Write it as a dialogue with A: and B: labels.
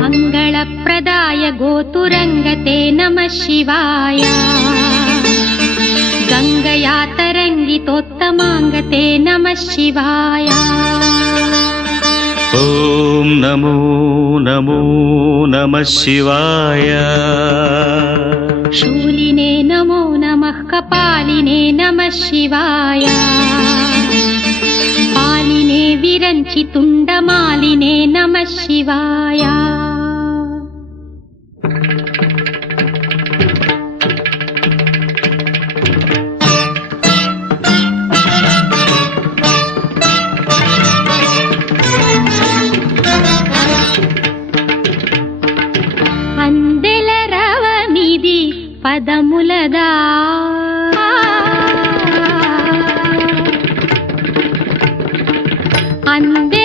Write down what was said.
A: मङ्गलप्रदाय गोतुरङ्गते नमः शिवाय गङ्गया तरङ्गितोत्तमाङ्गते नमः शिवाय
B: ॐ नमो नमो नमः शिवाय
A: शूलिने नमो नमः कपालिने नमः शिवाय पालिने विरञ्चितुण्डमालिने नमः शिवाय పదములదా. అందే